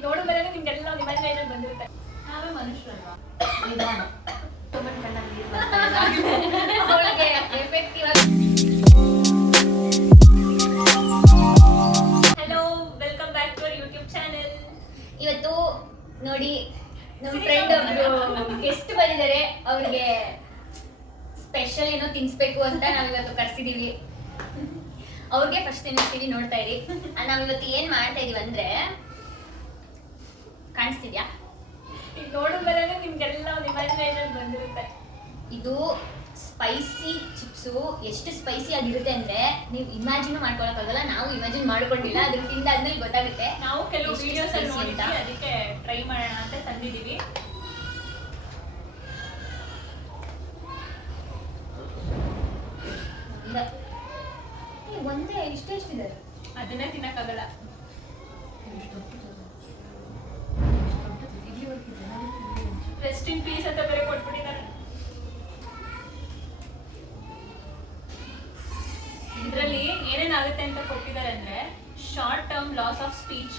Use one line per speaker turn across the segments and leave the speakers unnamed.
ಈಗ ನೋಡು ನಿಮ್ಗೆಲ್ಲ ನಿಮ್ಮ ಬಂದಿರುತ್ತೆ. ನಾವೇ ಮನುಷ್ಯರಲ್ವಾ?
ನಿಧಾನ.
ಅವಳಿಗೆ effective hello welcome back to our YouTube channel
ಇವತ್ತು ನೋಡಿ ನಮ್ಮ ಫ್ರೆಂಡ್ ಒಬ್ರು ಗೆಸ್ಟ್ ಬಂದಿದ್ದಾರೆ. ಅವ್ರಿಗೆ ಸ್ಪೆಷಲ್ ಏನೋ ತಿನ್ಸ್ಬೇಕು ಅಂತ ನಾವಿವತ್ತು ಕರ್ಸಿದೀವಿ. ಅವ್ರಿಗೆ ಫಸ್ಟ್ ತಿನ್ನಿಸ್ತೀವಿ ನೋಡ್ತಾ ಇರಿ. ನಾವಿವತ್ತು ನಾವ್ ಇವತ್ತು ಏನ್ ಮಾಡ್ತಾ ಇದೀವಿ ಅಂದ್ರೆ ಕಾಣಿಸ್ತಿದ್ಯಾ?
ಈಗ ನೋಡು ಬರೋದು ನಿಮ್ಗೆಲ್ಲ ಒಂದು ಇಮ್ಯಾಜಿನೇಷನ್ ಬಂದಿರುತ್ತೆ.
ಇದು ಸ್ಪೈಸಿ ಚಿಪ್ಸು ಎಷ್ಟು ಸ್ಪೈಸಿ ಆಗಿರುತ್ತೆ ಅಂದ್ರೆ ನೀವು ಇಮ್ಯಾಜಿನ್ ಮಾಡ್ಕೊಳಕ್ಕಾಗಲ್ಲ ನಾವು ಇಮ್ಯಾಜಿನ್ ಮಾಡ್ಕೊಂಡಿಲ್ಲ ಅದ್ರ ತಿಂದಾದ್ಮೇಲೆ ಗೊತ್ತಾಗುತ್ತೆ
ನಾವು ಕೆಲವು ವಿಡಿಯೋಸ್ ಅಲ್ಲಿ ನೋಡಿದ್ವಿ ಅದಕ್ಕೆ ಟ್ರೈ ಮಾಡೋಣ ಅಂತ ತಂದಿದ್ದೀವಿ.
ಒಂದೇ ಇಷ್ಟೆಷ್ಟಿದೆ ಒಂದೇ ಇಷ್ಟ ಎಷ್ಟಿದೆ
ಅದನ್ನೇ ತಿನ್ನಕ್ಕಾಗಲ್ಲ. ರೆಸ್ಟ್ ಇನ್ ಪೀಸ್ ಅಂತ ಬೇರೆ ಕೊಟ್ಬಿಟ್ಟಿದ್ದಾರೆ ಇದರಲ್ಲಿ ಏನೇನಾಗುತ್ತೆ ಅಂತ ಕೊಟ್ಟಿದ್ದಾರೆ ಅಂದ್ರೆ short term loss of speech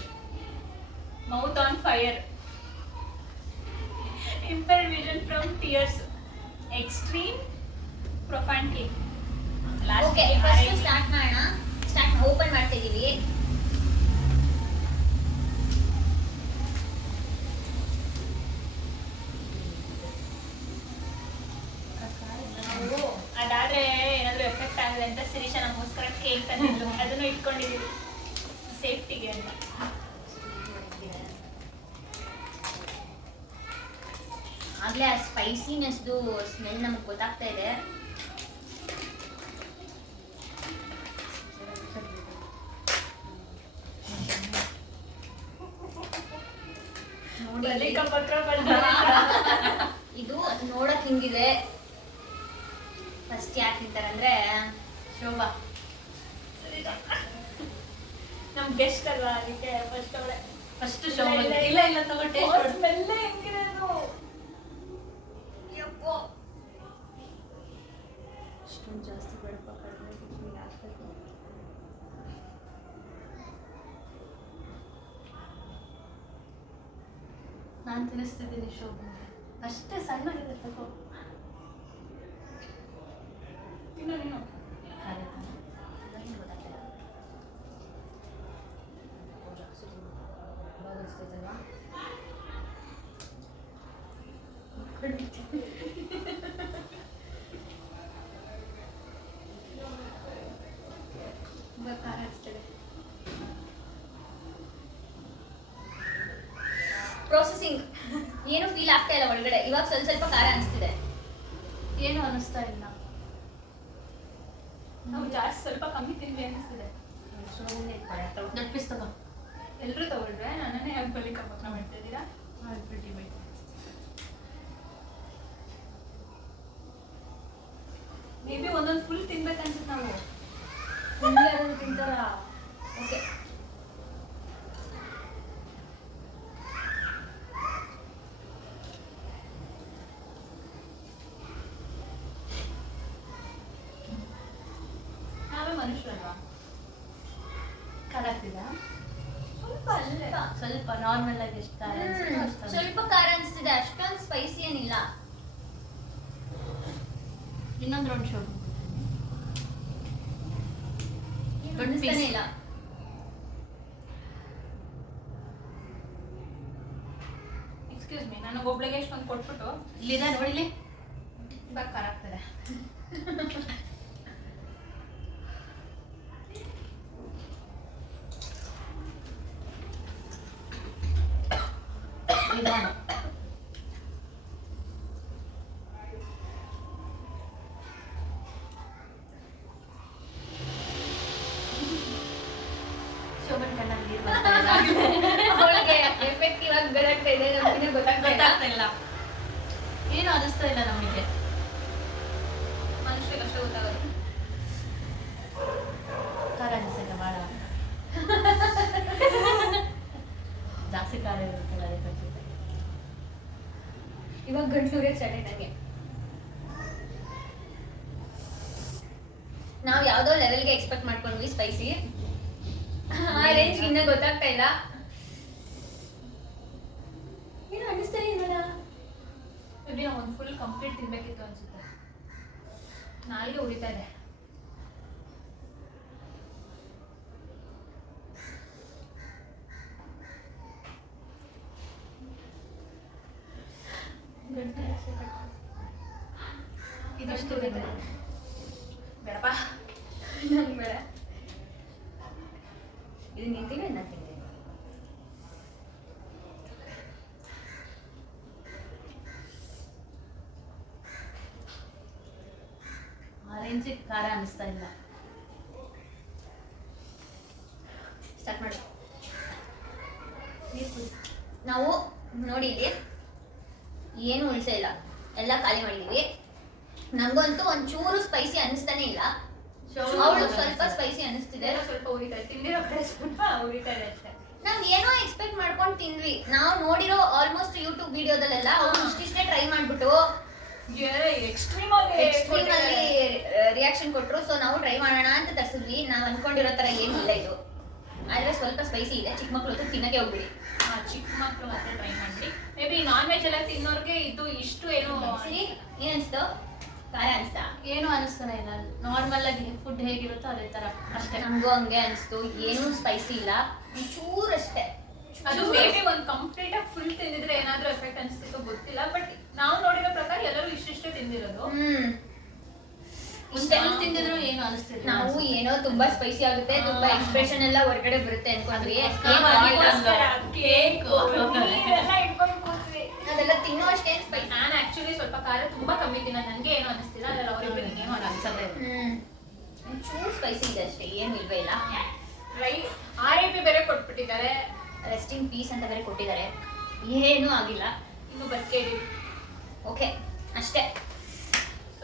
mouth on fire impaired vision from tears extreme profanity
okay first start ಮಾಡೋಣ. ಸ್ಟಾರ್ಟ್ ಓಪನ್ ಮಾಡ್ತಾ ಇದೀವಿ
ಅದಾದ್ರೆ ಏನಾದ್ರು ಅಂತ ಶಿರೀಶ ನಮಗೋಸ್ಕರ ಕೇಕ್ ತಂದಿದ್ಲು ಅದನ್ನು ಇಟ್ಕೊಂಡಿದೀವಿ. ಸೇಫ್ಟಿಗೆ ಅಂತ.
ಆಗ್ಲೇ ಆ ಸ್ಪೈಸಿನೆಸ್ದು ಸ್ಮೆಲ್ ನಮಗೆ ಗೊತ್ತಾಗ್ತಾ ಇದೆ. ಇದು ನೋಡಕ್ ಹಿಂಗಿದೆ. ಫಸ್ಟ್ ಯಾಕೆ ತಿಂತಾರಂದ್ರೆ ಶೋಭಾ.
ನಮ್ ಬೆಸ್ಟ್ ಅಲ್ವಾ ಅದಕ್ಕೆ ಫಸ್ಟ್ ಅವಳೆ?
ಫಸ್ಟ್ ಶೋಭಾ.
ಇಲ್ಲ,
ಇಲ್ಲ ತಗೋ ಟೇಸ್ಟ್
ಸ್ಮೆಲ್ಲೇ ಹೆಂಗಿದೆ ಅದು?
ಅಷ್ಟೊಂದು ಜಾಸ್ತಿ ಬೇಡಪ್ಪ ಕಡಿಮೆ ಕಡಿಮೆ ಹಾಕ್ಬೇಕು
ನಾನು ತಿನ್ನಿಸ್ತಿದ್ದೀನಿ ಶೋಭಾ. ಅಷ್ಟೇ ಸಣ್ಣಗಿದೆ ತಗೋ. ತಿನ್ನೋ ನೀನು
ಪ್ರೊಸೆಸಿಂಗ್ ಏನು ಫೀಲ್ ಆಗ್ತಾ ಇಲ್ಲ ಒಳಗಡೆ? ಇವಾಗ ಸ್ವಲ್ಪ ಸ್ವಲ್ಪ ಖಾರ ಅನಿಸ್ತಿದೆ.
ಏನು ಅನಿಸ್ತಾ ಇಲ್ಲ. ನಾವು ಜಾಸ್ತಿ ಸ್ವಲ್ಪ ಕಮ್ಮಿ ತಿನ್ಲಿ ಅನಿಸ್ತಿದೆ.
ದೊಡ್ಡ ಪೀಸ್ ತಗೋ.
ಎಲ್ಲರೂ ತಗೊಳ್ರೆ ನನ್ನನ್ನೇ ಯಾಕೆ ಬಳಿ ಕಪ್ಪತ್ರ ಮಾಡ್ತಾ ಇದ್ದೀರಾ ಮೇ ಬಿ ಒಂದೊಂದು ಫುಲ್ ತಿನ್ಬೇಕನ್ಸುತ್ತೆ ನಾವು. ಫುಲ್ ಯಾರಾದ್ರು ತಿಂತಾರ
ಓಕೆ
ನಾವೇ ಮನುಷ್ಯರಲ್ವಾ ಸ್ವಲ್ಪ ಅಲ್ಲೇ
ಸ್ವಲ್ಪ ನಾರ್ಮಲ್ ಆಗಿ ಎಷ್ಟು ಖಾರ ಅನ್ಸುತ್ತೋ ಅಷ್ಟೊಂದು.
ಸ್ವಲ್ಪ ಖಾರ ಅನಿಸ್ತಿದೆ. ಅಷ್ಟೊಂದು ಸ್ಪೈಸಿ ಏನಿಲ್ಲ.
ಇನ್ನೊಂದು ರೌಂಡ್ ಶೋ ದೊಡ್ಡ
ಅನಿಸ್ತಾನೆ
piece.
ಇಲ್ಲ.
ಎಕ್ಸ್ಕ್ಯೂಸ್ ಮೀ ನನಗೆ ಒಬ್ಳಿಗೆ ಎಷ್ಟೊಂದು ಕೊಟ್ಬಿಟ್ಟು.
ಇಲ್ಲಿದೆ ನೋಡಿಲಿ ಇವಾಗ ಖಾರ ಆಗ್ತದೆ.
ಅವಳಿಗೆ ಎಫೆಕ್ಟಿವ್ ಆಗಿ ಇದೆ ನಮ್ಗೆ ಗೊತ್ತಾಗ್ತಾ ಇಲ್ಲ.
ಏನು ಅನಿಸ್ತಾ ಇಲ್ಲ ನಮಗೆ.
ಸೂರ್ಯ ಚಳಿ ನಾವ್ ನಾವು ಯಾವುದೋ ಲೆವೆಲ್ಗೆ ಎಕ್ಸ್ಪೆಕ್ಟ್ ಮಾಡ್ಕೊಂಡ್ವಿ ಸ್ಪೈಸಿ ಆ ರೇಂಜ್ ಇನ್ನ ಗೊತ್ತಾಗ್ತಾ ಇಲ್ಲ.
ಏನೋ ಅನಿಸ್ತಾ ಇಲ್ಲ ಒಂದ್ ಫುಲ್ ಕಂಪ್ಲೀಟ್ ತಿನ್ಬೇಕಿತ್ತು ಅನ್ಸುತ್ತೆ. ನಾಳೆ ಹೋಗಿತಾ ಇದೆ. ಇದಷ್ಟು ಇದೆ ಬೇಡಪ್ಪ.
ನಂಗೆ ಬೇಡ. ಇದು ನಿಂತೀನಿ ನಾನು ತಿಂತೀನಿ.
ಆರೆಂಜ್ ಖಾರ ಅನಿಸ್ತಾ ಇಲ್ಲ.
ಸ್ಟಾರ್ಟ್ ಮಾಡಿ. ನಾವು ನೋಡಿ ಇಲ್ಲಿ ಏನು ಉಳಿಸೇ ಇಲ್ಲ. ಎಲ್ಲ ಖಾಲಿ ಮಾಡಿದೀವಿ. ನಂಗಂತೂ ಚೂರು ಸ್ಪೈಸಿ ಅನಿಸ್ತಾನೆ ಇಲ್ಲ. ಅವಳು ಸ್ವಲ್ಪ ಸ್ಪೈಸಿ ಅನಿಸ್ತಿದೆ
ಸ್ವಲ್ಪ ಉರಿತಾ ಇದೆ ತಿಂದಿರೋ ಕಡೆ ಸ್ವಲ್ಪ ಉರಿತಾ ಅಷ್ಟೇ.
ನಾವ್ ಏನೋ ಎಕ್ಸ್ಪೆಕ್ಟ್ ಮಾಡ್ಕೊಂಡು ತಿಂದ್ವಿ. ನಾವು ನೋಡಿರೋ ಆಲ್ಮೋಸ್ಟ್ ಯೂಟ್ಯೂಬ್ ವಿಡಿಯೋದಲ್ಲೆಲ್ಲ ಅವ್ರು ಇಷ್ಟಿಷ್ಟೇ ಟ್ರೈ ಮಾಡ್ಬಿಟ್ಟು
ಎಕ್ಸ್ಟ್ರೀಮ್ ಆಗಿ
ಅಲ್ಲಿ ರಿಯಾಕ್ಷನ್ ಕೊಟ್ರು. ಸೊ ನಾವು ಟ್ರೈ ಮಾಡೋಣ ಅಂತ ತರಿಸಿದ್ವಿ. ನಾವು ಅನ್ಕೊಂಡಿರೋ ತರ ಏನಿಲ್ಲ ಇದು. ಆದ್ರೆ ಸ್ವಲ್ಪ ಸ್ಪೈಸಿ ಇದೆ. ಚಿಕ್ಕ ಮಕ್ಕಳು ತಿನ್ನಕ್ಕೆ ಹೋಗ್ಬಿಡಿ.
ಹಾ, ಚಿಕ್ಕ ಮಕ್ಕಳು ಮಾತ್ರ ಟ್ರೈ ಮಾಡಿ ಮೇ ಬಿ ನಾನ್ ವೆಜ್ ಎಲ್ಲ ತಿನ್ನೋರ್ಗೆ ಇದು ಇಷ್ಟು ಏನು
ಏನ್ ಅನ್ಸ್ತು ಖಾರ ಅನ್ಸ್ತಾ?
ಏನು ಅನಿಸ್ತಾನೆ ಇಲ್ಲ. ನಾರ್ಮಲ್ ಆಗಿ ಫುಡ್ ಹೇಗಿರುತ್ತೋ ಅದೇ ತರ ಅಷ್ಟೇ.
ನಮಗೂ ಹಂಗೆ ಅನಿಸ್ತು. ಏನೂ ಸ್ಪೈಸಿ ಇಲ್ಲ. ಚೂರು ಅಷ್ಟೇ.
ಅದು ಮೇಬಿ ಒಂದು ಕಂಪ್ಲೀಟ್ ಆಗಿ ಫುಲ್ ತಿಂದಿದ್ರೆ ಏನಾದ್ರೂ ಎಫೆಕ್ಟ್ ಅನ್ಸ್ತಿತ್ತು ಗೊತ್ತಿಲ್ಲ ಬಟ್ ನಾವು ನೋಡಿರೋ ಪ್ರಕಾರ ಎಲ್ಲರೂ ಇಷ್ಟಿಷ್ಟೇ ತಿಂದಿರೋದು.
ಹ್ಮ್.
ಇಷ್ಟೆಲ್ಲ ತಿಂದಿದ್ರು ಏನು ಅನಿಸ್ತಿಲ್ಲ
ನಾವು ಏನೋ ತುಂಬಾ ಸ್ಪೈಸಿ ಆಗುತ್ತೆ ತುಂಬಾ ಎಕ್ಸ್ಪ್ರೆಷನ್ ಎಲ್ಲ ಹೊರಗಡೆ ಬರುತ್ತೆ ಅನ್ಕೊಂಡ್ವಿ. ಆಗಿಲ್ಲ.
ಕೇಕ್
ಅದೆಲ್ಲ ತಿನ್ನೋ ಅಷ್ಟೇನ್ ಸ್ಪೈಸ್
ನಾನು ಆಕ್ಚುಲಿ ಸ್ವಲ್ಪ ಖಾರ ತುಂಬಾ ಕಮ್ಮಿ ತಿನ್ನ ನನಗೆ ಏನು ಅನಿಸ್ತಿಲ್ಲ ಅದ್ರಲ್ಲಿ ಅವರಿಬ್ಬರಿಗೆ ಏನು
ಅನಿಸುತ್ತೆ ಚೂರು ಸ್ಪೈಸಿ ಇದೆ ಅಷ್ಟೇ ಏನು ಇಲ್ವೇ ಇಲ್ಲ.
ರೈ ಆರ್ ಎ ಪಿ ಬೇರೆ ಕೊಟ್ಬಿಟ್ಟಿದ್ದಾರೆ.
ರೆಸ್ಟಿಂಗ್ ಪೀಸ್ ಅಂತ ಬೇರೆ ಕೊಟ್ಟಿದ್ದಾರೆ. ಏನೂ ಆಗಿಲ್ಲ.
ಇನ್ನು ಬರ್ಕೇರಿ.
ಓಕೆ ಅಷ್ಟೇ.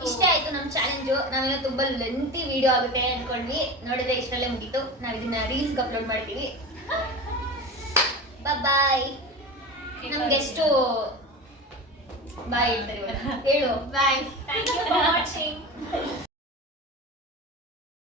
ಇಷ್ಟ ಆಯ್ತು ನಮ್ಮ ಚಾಲೆಂಜು ನಾವೆಲ್ಲ ತುಂಬಾ ಲೆಂತಿ ವಿಡಿಯೋ ಆಗುತ್ತೆ ಅನ್ಕೊಂಡ್ವಿ. ನೋಡಿದ್ರೆ ಇಷ್ಟರಲ್ಲೇ ಮುಗೀತು. ನಾವು ಇದನ್ನ ರೀಲ್ಸ್ ಅಪ್ಲೋಡ್ ಮಾಡ್ತೀವಿ. ಬಾಯ್ ನಮ್ಗೆ ಎಷ್ಟು ಬಾಯ್. ಹೇಳು
bye
thank you for watching